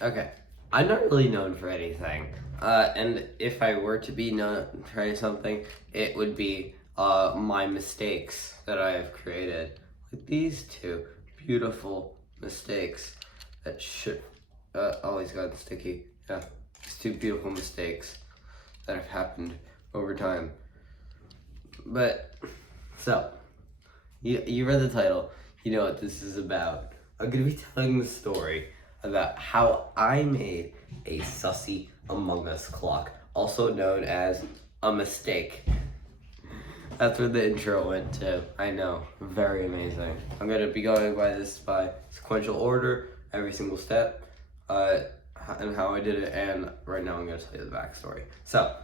Okay, I'm not really known for anything. And if I were to be known for something, it would be my mistakes that I have created. Like these two beautiful mistakes that should always gotten sticky. Yeah, these two beautiful mistakes that have happened over time. But so you read the title. You know what this is about. I'm gonna be telling the story about how I made a sussy Among Us clock, also known as a mistake. That's where the intro went to. I know, very amazing. I'm gonna be going by sequential order, every single step, and how I did it. And right now, I'm gonna tell you the backstory. So,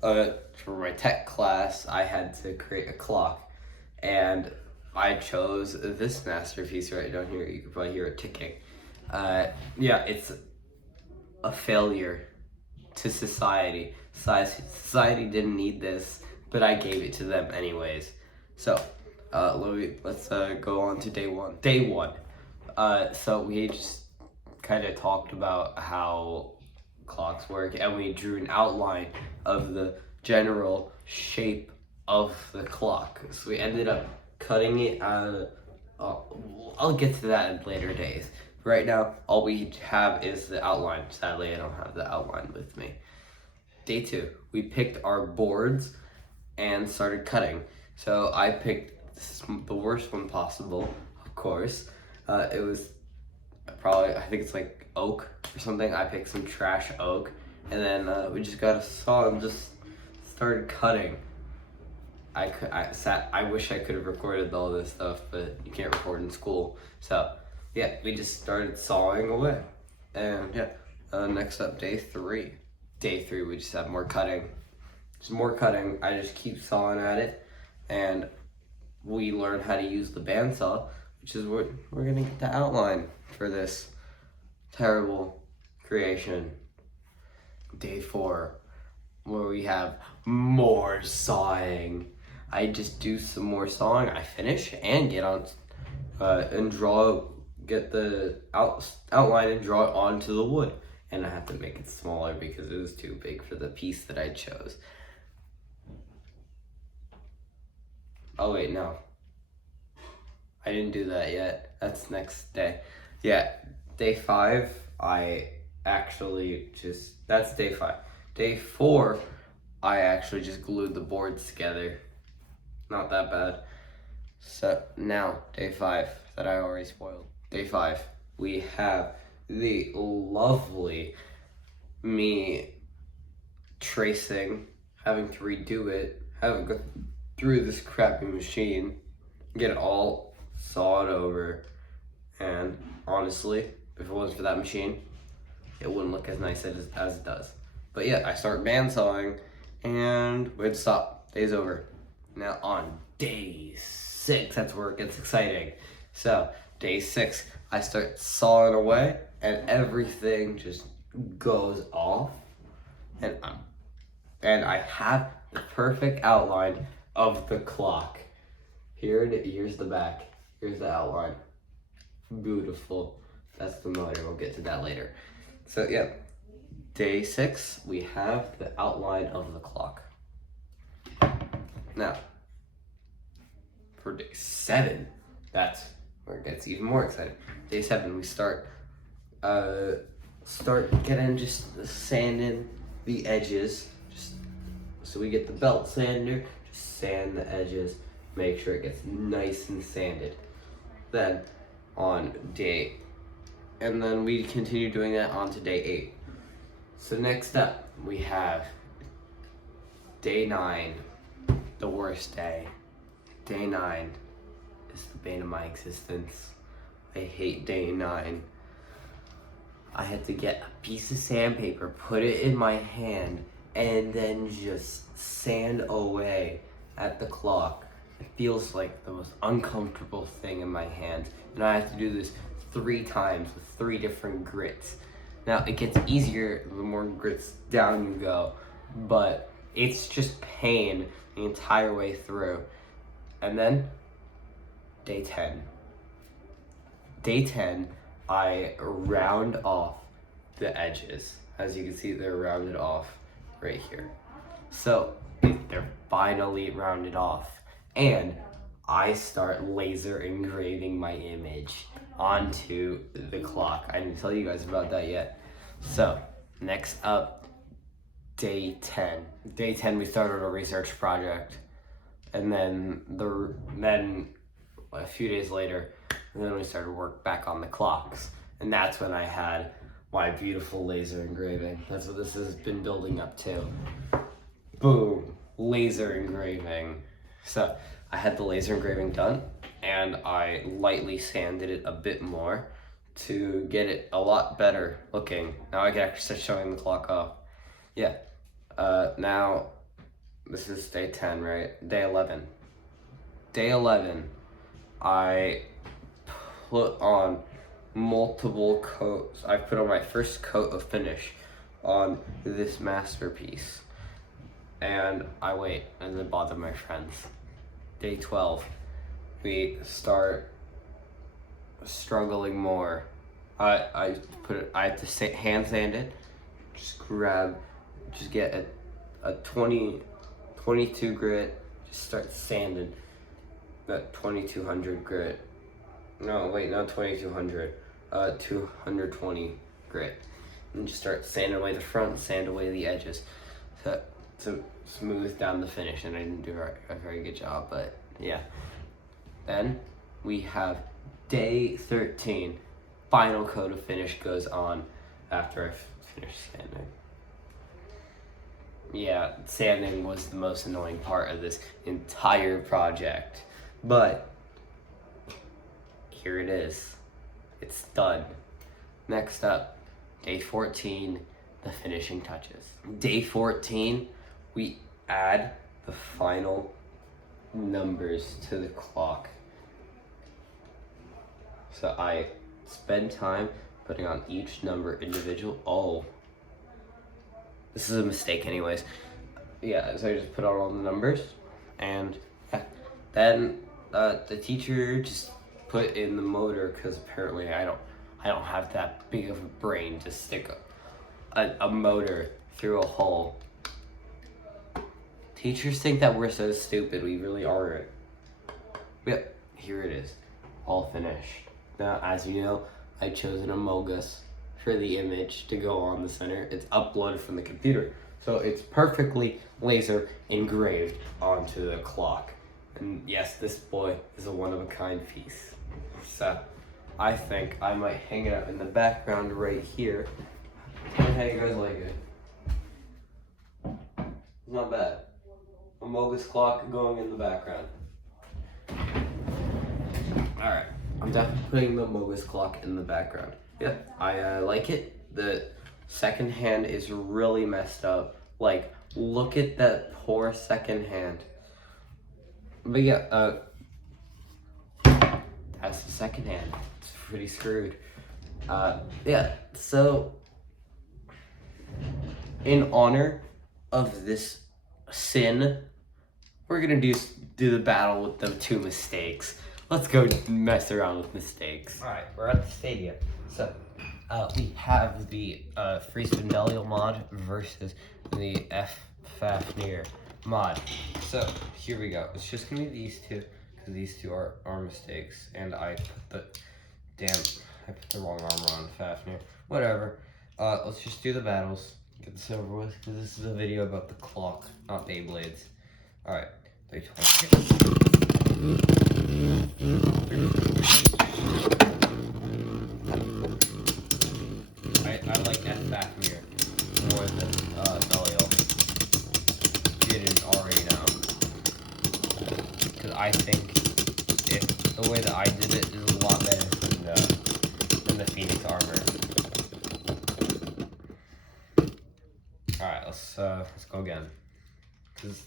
for my tech class, I had to create a clock, and I chose this masterpiece right down here. You can probably hear it ticking. Yeah, it's a failure to society. Society didn't need this, but I gave it to them anyways. So, let's go on to day one. Day one. So we just kind of talked about how clocks work, and we drew an outline of the general shape of the clock. So we ended up cutting it out of, I'll get to that in later days. Right now, all we have is the outline. Sadly, I don't have the outline with me. Day two, we picked our boards and started cutting. So I picked the worst one possible, of course. It was probably, I think it's like oak or something. I picked some trash oak, and then we just got a saw and just started cutting. I wish I could have recorded all this stuff, but you can't record in school. So yeah, we just started sawing away. And yeah, next up, day three. Day three, we just have more cutting. Just more cutting. I just keep sawing at it, and we learn how to use the bandsaw, which is what we're gonna get the outline for this terrible creation. Day four, where we have more sawing. I just do some more sawing. I finish and get on and get the outline and draw it onto the wood. And I have to make it smaller because it was too big for the piece that I chose. Oh wait, no. I didn't do that yet. That's next day. Yeah, day five, that's day five. Day four, I actually just glued the boards together. Not that bad. So now, day five, that I already spoiled. Day five, we have the lovely me tracing, having to redo it, having to go through this crappy machine, get it all sawed over, and honestly, if it wasn't for that machine, it wouldn't look as nice as it does. But yeah, I start bandsawing, and we'd stop. Day's over. Now on day 6, that's where it gets exciting. So day 6, I start sawing away, and everything just goes off, and I have the perfect outline of the clock. Here's the back. Here's the outline. Beautiful. That's the motor. We'll get to that later. So yeah, day 6, we have the outline of the clock. Now, for day 7, that's where it gets even more exciting. Day 7, we start getting just sanding the edges. So we get the belt sander, just sand the edges, make sure it gets nice and sanded. Then and then we continue doing that on to day 8. So next up, we have day 9, the worst day. Day 9 is the bane of my existence. I hate day 9. I had to get a piece of sandpaper, put it in my hand, and then just sand away at the clock. It feels like the most uncomfortable thing in my hands. And I have to do this 3 times with 3 different grits. Now, it gets easier the more grits down you go, but it's just pain the entire way through. And then, day 10. Day 10, I round off the edges. As you can see, they're rounded off right here. So they're finally rounded off, and I start laser engraving my image onto the clock. I didn't tell you guys about that yet. So next up, day 10. Day 10, we started a research project, and then a few days later, then we started work back on the clocks, and that's when I had my beautiful laser engraving. That's what this has been building up to. Boom, laser engraving. So I had the laser engraving done, and I lightly sanded it a bit more to get it a lot better looking. Now I can actually start showing the clock off. Yeah. Now this is day 10, right? Day 11. Day 11, I put on multiple coats. I put on my first coat of finish on this masterpiece. And I wait, and then bother my friends. Day 12, we start struggling more. I have to hand sand it. Just get a 22 grit. Just start sanding that 2200 grit. No, wait, not 2200. 220 grit. And just start sanding away the front, sand away the edges. To smooth down the finish, and I didn't do a very good job, but yeah. Then we have day 13. Final coat of finish goes on after I finish sanding. Yeah, sanding was the most annoying part of this entire project, but here it is. It's done. Next up, day 14, the finishing touches. Day 14, we add the final numbers to the clock. So I spend time putting on each number individual. Oh, this is a mistake anyways. Yeah, so I just put on all the numbers, and then the teacher just put in the motor, because apparently I don't have that big of a brain to stick a motor through a hole. Teachers think that we're so stupid. We really aren't. Yep, here it is, all finished. Now, as you know, I chose an Amogus for the image to go on the center. It's uploaded from the computer, so it's perfectly laser engraved onto the clock. And yes, this boy is a one-of-a-kind piece. So I think I might hang it up in the background right here. Tell me how you guys like it. It's not bad. Amogus clock going in the background. Alright, I'm definitely putting the Amogus clock in the background. Yeah, I like it. The second hand is really messed up. Like, look at that poor second hand. But yeah, that's the second hand. It's pretty screwed. Yeah, so in honor of this sin, we're gonna do the battle with the two mistakes. Let's go mess around with mistakes. Alright, we're at the stadium. So, we have the Free Spindelial mod versus the Fafnir mod. So, here we go. It's just gonna be these two, because these two are mistakes. And I put the wrong armor on Fafnir. Whatever. Let's just do the battles. Get this over with, because this is a video about the clock, not Beyblades. Alright, 320. I like that Fafnir more than Belial. You didn't already know. Because I think the way that I did it is a lot better than the Phoenix armor. Alright, let's go again. Because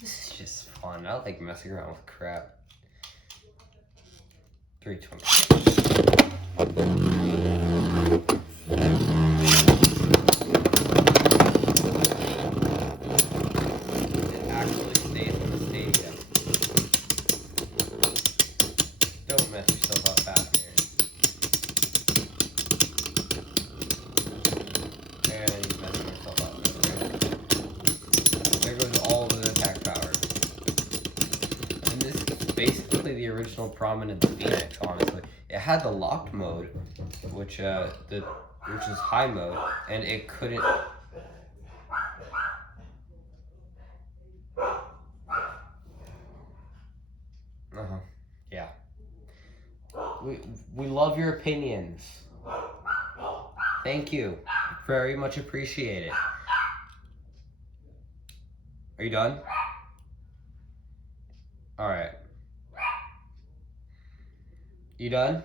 this is just fun. I like messing around with crap. 320. It actually stays in the stadium. Don't mess yourself up out here. original Prominent Phoenix, honestly. It had the locked mode, which is high mode, and it couldn't. Yeah. We love your opinions. Thank you. Very much appreciate it. Are you done? All right. You done?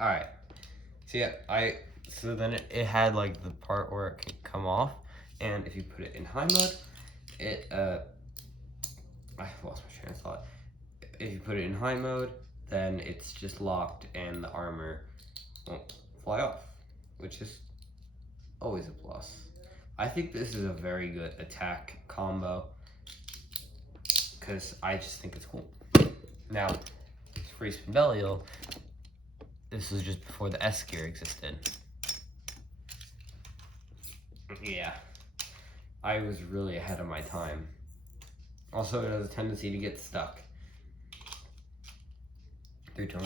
All right. So then it had like the part where it can come off, and if you put it in high mode, I lost my train of thought. If you put it in high mode, then it's just locked and the armor won't fly off, which is always a plus. I think this is a very good attack combo because I just think it's cool. Now, Free Spin Belial, this was just before the S gear existed. Yeah, I was really ahead of my time. Also, it has a tendency to get stuck. 3 tones.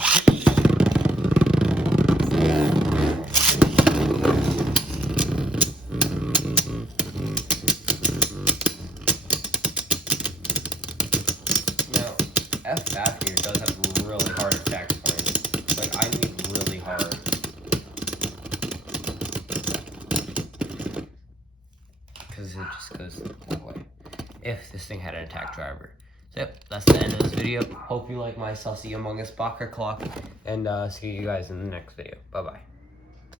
Now, F here does have really hard attack points. Like, I need really hard. Because it just goes that way. If this thing had an attack driver. So yep, that's the end of this video. Hope you like my sussy Among Us Bakr clock, and see you guys in the next video. Bye bye.